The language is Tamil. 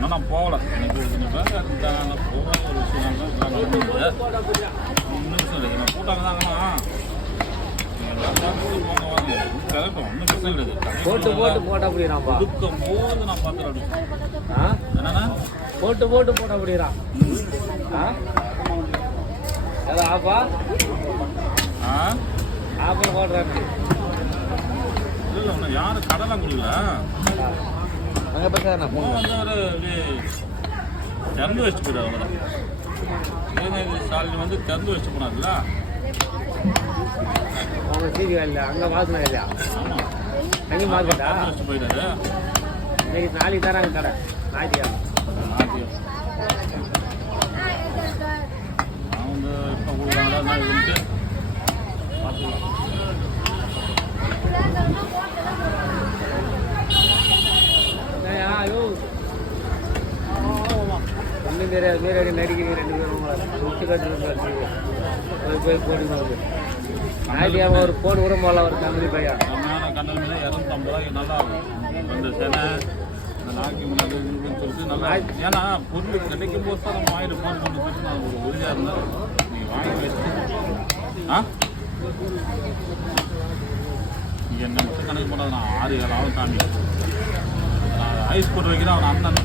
இன்னும் நான் போகலை. எனக்கு கொஞ்சம் வேலை இருந்தாங்க, போகிற ஒரு விஷயம் தான் நடந்தது. நிமிஷம் இல்லை, நான் கூட்டாங்க தாங்கன்னா கரெக்டும், ஒன்றும் பிரச்சனை கிடையாது. போட்டு போட்ட அப்படிறான்பா. கொடுக்கும் போது நான் பார்த்துட்டு என்னன்னா போட்டு போட்ட அப்படிறான். ஏதோ ஆப்பா ஆப்பிள் போடுறாங்க. இல்லை ஒன்று யாரும் கடைலாம் கொடுக்கல. அங்கே பசங்க நான் வந்து ஒரு திறந்து வச்சுட்டு போயிடு. அவ்வளோதான். உதயநிதி ஸ்டாலின் வந்து திறந்து வச்சு போனார்ல. அவங்க சீரி இல்லை, அங்கே வாசனை இல்லையா? ஆமாம், அங்கே மார்க்கெட்டா வச்சு போயிட்டாரு. இன்னைக்கு நாளைக்கு தராங்க கடை, ஞாயிற்றுக்கிழமை. நான் வந்து இப்போ கொடுக்குறாங்களா நான் வந்துட்டு பார்த்துக்கலாம். ஐயோ ஒன்றும் தெரியாது. மீறி நடிக்கிறீங்க 2 பேரும் விட்டு கட்டு போய் போடுங்க. ஞாயிற்றுக்கிழமை ஒரு போடு கூட போகலாம். ஒரு கம்பெனி பையன் கண்டல் மீன் 250 ரூபாய்க்கு நல்லா இருக்கும். இந்த செனை இந்த நாக்கி மீன் சொல்லிட்டு நல்லா. ஏன்னா பொருள் கிடைக்கும் போது தான் நம்ம ஆயில் போன் கொண்டு போயிட்டு நான் ஒரு உறுதியாக இருந்தால் நீங்கள் வாங்கி வச்சு என்ன மட்டும் கணக்கு போடாது. நான் 6-7 ஆகும் தாண்டி ஐஸ் போட்டு வைக்கிறேன். அவன் அண்ணன்